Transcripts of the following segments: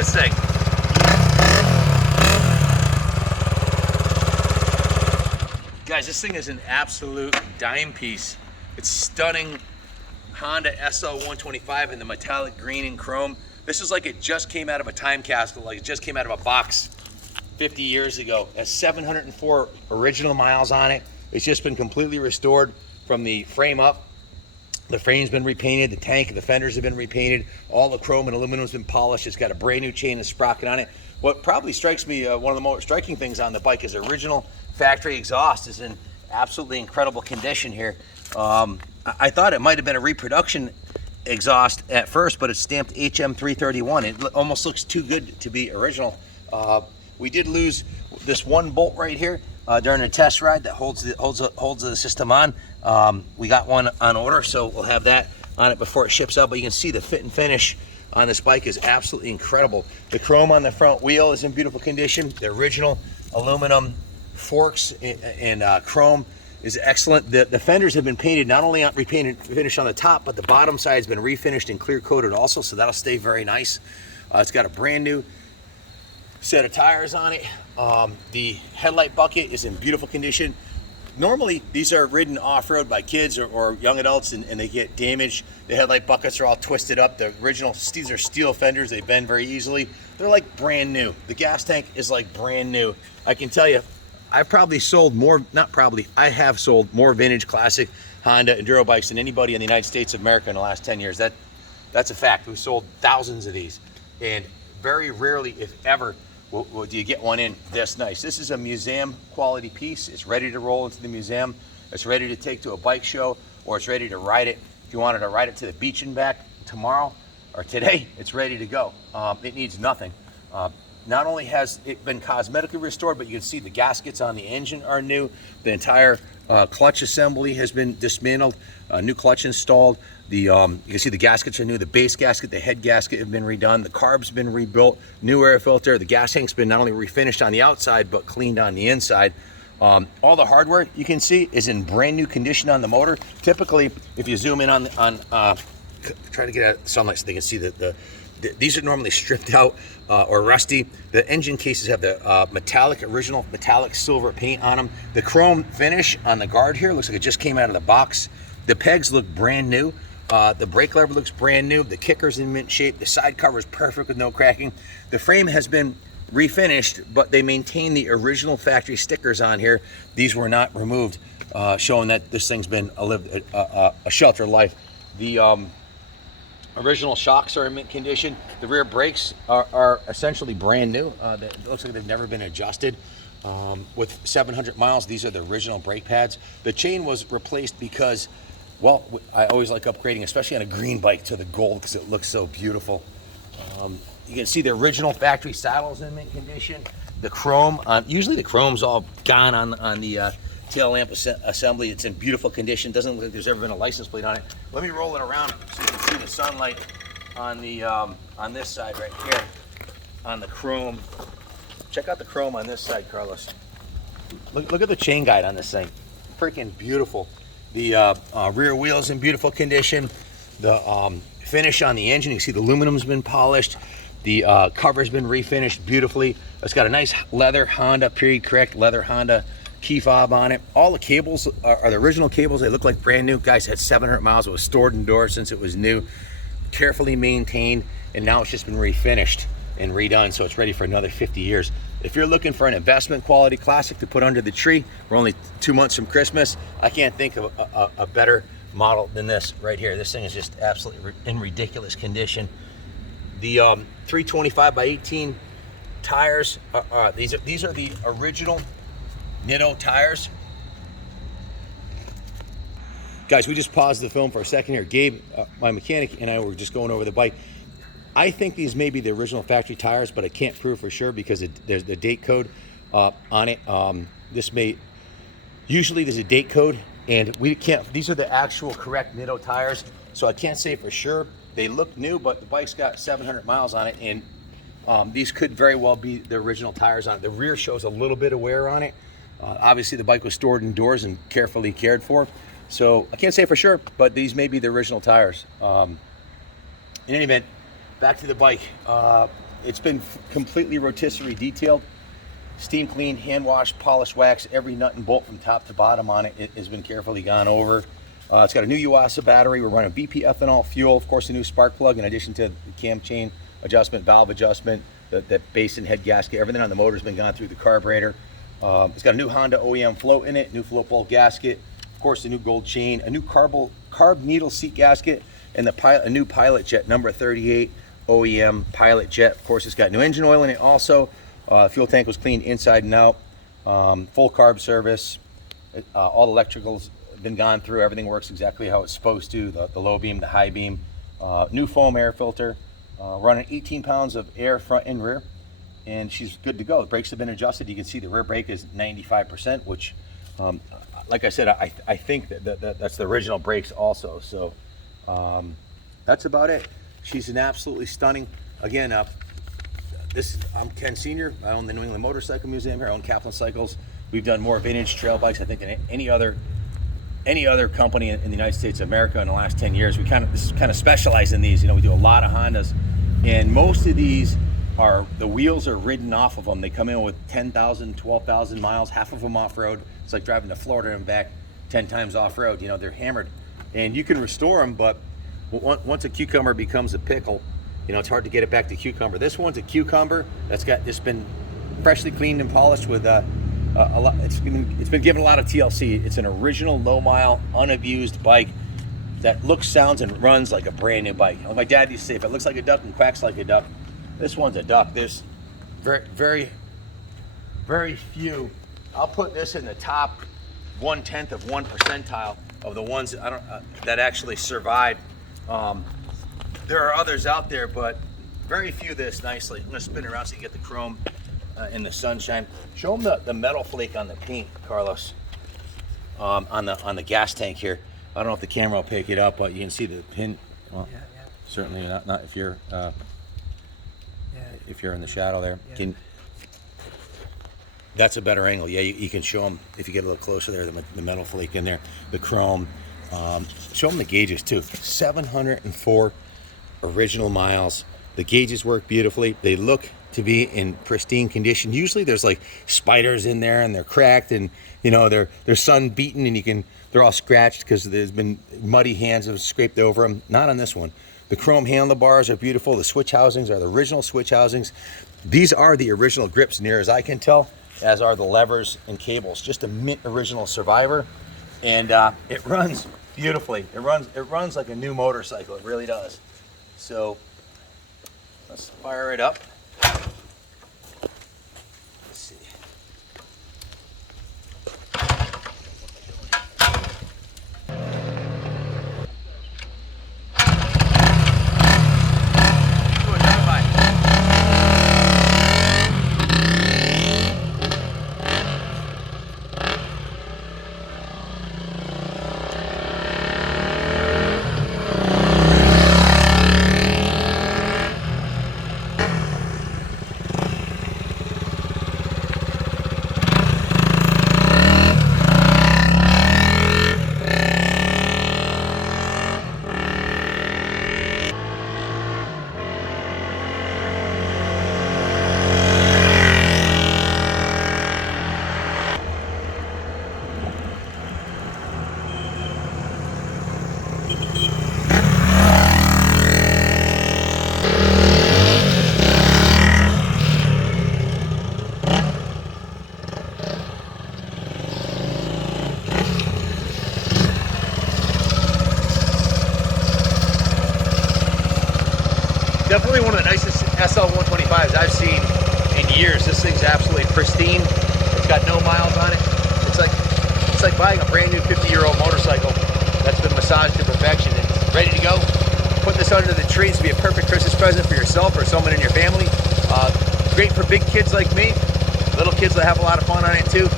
this thing. Guys, this thing is an absolute dime piece. It's stunning. Honda SL125 in the metallic green and chrome. This is like it just came out of a time capsule, like it just came out of a box 50 years ago. It has 704 original miles on it. It's just been completely restored from the frame up. The frame's been repainted, the tank, the fenders have been repainted, all the chrome and aluminum's been polished. It's got a brand new chain and sprocket on it. What probably strikes me, one of the most striking things on the bike is the original factory exhaust is in absolutely incredible condition here. I thought it might have been a reproduction exhaust at first, but it's stamped HM331. It almost looks too good to be original. We did lose this one bolt right here during a test ride that holds the system on. We got one on order, so we'll have that on it before it ships out. But you can see the fit and finish on this bike is absolutely incredible. The chrome on the front wheel is in beautiful condition. The original aluminum forks and chrome is excellent. The fenders have been painted, not only repainted finish on the top, but the bottom side has been refinished and clear coated also, so that'll stay very nice. It's got a brand new set of tires on it. The headlight bucket is in beautiful condition. Normally these are ridden off-road by kids or young adults and they get damaged. The headlight buckets are all twisted up. The original, these are steel fenders, they bend very easily. They're like brand new. The gas tank is like brand new. I can tell you, I've probably sold more, not probably, I have sold more vintage classic Honda Enduro bikes than anybody in the United States of America in the last 10 years. That's a fact. We've sold thousands of these, and very rarely, if ever, do you get one in this nice. This is a museum quality piece. It's ready to roll into the museum. It's ready to take to a bike show, or it's ready to ride it. If you wanted to ride it to the beach and back tomorrow or today, it's ready to go. It needs nothing. Not only has it been cosmetically restored, but you can see the gaskets on the engine are new. The entire clutch assembly has been dismantled, new clutch installed. You can see the gaskets are new. The base gasket, the head gasket have been redone. The carb's been rebuilt, new air filter. The gas tank's been not only refinished on the outside, but cleaned on the inside. All the hardware you can see is in brand new condition on the motor. Typically, if you zoom in on try to get sunlight so they can see these are normally stripped out or rusty. The engine cases have the original metallic silver paint on them. The chrome finish on the guard here looks like it just came out of the box. The pegs look brand new. The brake lever looks brand new. The kicker's in mint shape. The side cover is perfect with no cracking. The frame has been refinished, but they maintain the original factory stickers on here. These were not removed, showing that this thing's been a sheltered life. The original shocks are in mint condition. The rear brakes are essentially brand new. It looks like they've never been adjusted. With 700 miles, these are the original brake pads. The chain was replaced because, well, I always like upgrading, especially on a green bike, to the gold because it looks so beautiful. You can see the original factory saddles in mint condition. The chrome, usually the chrome's all gone on the tail lamp assembly. It's in beautiful condition. Doesn't look like there's ever been a license plate on it. Let me roll it around so you can see the sunlight on the on this side right here on the chrome. Check out the chrome on this side, Carlos. Look at the chain guide on this thing. Freaking beautiful. The rear wheel's in beautiful condition. The finish on the engine, you can see the aluminum's been polished. The cover's been refinished beautifully. It's got a nice leather Honda, period correct, leather Honda key fob on it. All the cables are the original cables. They look like brand new. Guys, had 700 miles. It was stored indoors since it was new, carefully maintained, and now it's just been refinished and redone, so it's ready for another 50 years. If you're looking for an investment quality classic to put under the tree, we're only 2 months from Christmas. I can't think of a better model than this right here. This thing is just absolutely in ridiculous condition. The 325 by 18 tires these are the original Nitto tires. Guys, we just paused the film for a second here. Gabe, my mechanic, and I were just going over the bike. I think these may be the original factory tires, but I can't prove for sure because there's the date code on it. Usually there's a date code, and we can't, these are the actual correct Nitto tires, so I can't say for sure. They look new, but the bike's got 700 miles on it, and these could very well be the original tires on it. The rear shows a little bit of wear on it. Obviously the bike was stored indoors and carefully cared for, so I can't say for sure, but these may be the original tires. In any event, back to the bike. It's been completely rotisserie detailed, steam cleaned, hand washed, polished, waxed. Every nut and bolt from top to bottom on it, has been carefully gone over. It's got a new Yuasa battery. We're running BP ethanol fuel, of course, a new spark plug, in addition to the cam chain adjustment, valve adjustment, the base and head gasket. Everything on the motor has been gone through the carburetor. It's got a new Honda OEM float in it, new float bolt gasket, of course, a new gold chain, a new carb needle seat gasket, and a new Pilot Jet number 38 OEM Pilot Jet. Of course, it's got new engine oil in it also. Fuel tank was cleaned inside and out. Full carb service. All the electricals been gone through. Everything works exactly how it's supposed to. The low beam, the high beam. New foam air filter. Running 18 pounds of air front and rear. And she's good to go. The brakes have been adjusted. You can see the rear brake is 95%, which, like I said, I think that's the original brakes also. So that's about it. She's an absolutely stunning. Again, I'm Ken Sr. I own the New England Motorcycle Museum here. I own Kaplan Cycles. We've done more vintage trail bikes, I think, than any other company in the United States of America in the last 10 years. We kind of specialize in these. You know, we do a lot of Hondas, and most of these the wheels are ridden off of them. They come in with 10,000, 12,000 miles, half of them off-road. It's like driving to Florida and back 10 times off-road. You know, they're hammered, and you can restore them, but once a cucumber becomes a pickle, you know, it's hard to get it back to cucumber. This one's a cucumber that's been freshly cleaned and polished with a lot. It's been given a lot of TLC. It's an original low-mile, unabused bike that looks, sounds, and runs like a brand new bike. Like my dad used to say, if it looks like a duck and quacks like a duck, this one's a duck. There's very, very few. I'll put this in the top 1/10 of 1% of the ones that actually survived. There are others out there, but very few this nicely. I'm gonna spin it around so you get the chrome in the sunshine. Show them the metal flake on the paint, Carlos, on the gas tank here. I don't know if the camera will pick it up, but you can see the pin. Well, yeah. Certainly not if you're if you're in the shadow there. Yeah. That's a better angle. Yeah, you can show them if you get a little closer there. The metal flake in there, the chrome. Show them the gauges too. 704 original miles. The gauges work beautifully. They look to be in pristine condition. Usually there's like spiders in there and they're cracked, and you know they're sun beaten, and they're all scratched because there's been muddy hands have scraped over them. Not on this one. The chrome handlebars are beautiful. The switch housings are the original switch housings. These are the original grips, near as I can tell, as are the levers and cables. Just a mint original Survivor, and it runs beautifully. It runs like a new motorcycle. It really does. So let's fire it up. Let's see. Definitely one of the nicest SL125s I've seen in years. This thing's absolutely pristine. It's got no miles on it. It's like buying a brand new 50-year-old motorcycle that's been massaged to perfection and ready to go. Put this under the trees to be a perfect Christmas present for yourself or someone in your family. Great for big kids like me. Little kids that have a lot of fun on it too.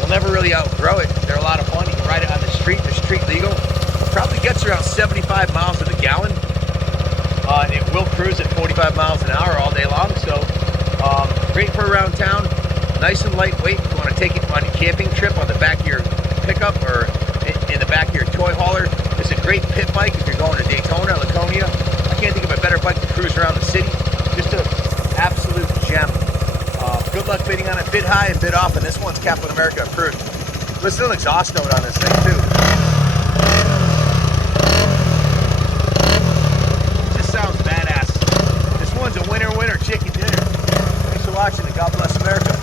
You'll never really outgrow it. They're a lot of fun. You can ride it on the street. They're street legal. It probably gets around 75 miles to the gallon. And it will cruise at 45 miles an hour all day long. So great for around town. Nice and lightweight. If you want to take it on a camping trip on the back of your pickup or in the back of your toy hauler. It's a great pit bike if you're going to Daytona, Laconia. I can't think of a better bike to cruise around the city. Just a Good luck bidding on it. Bid high and bid often. This one's Captain America approved. Listen to an exhaust note on this thing too. It just sounds badass. This one's a winner chicken dinner. Thanks for watching and God bless America.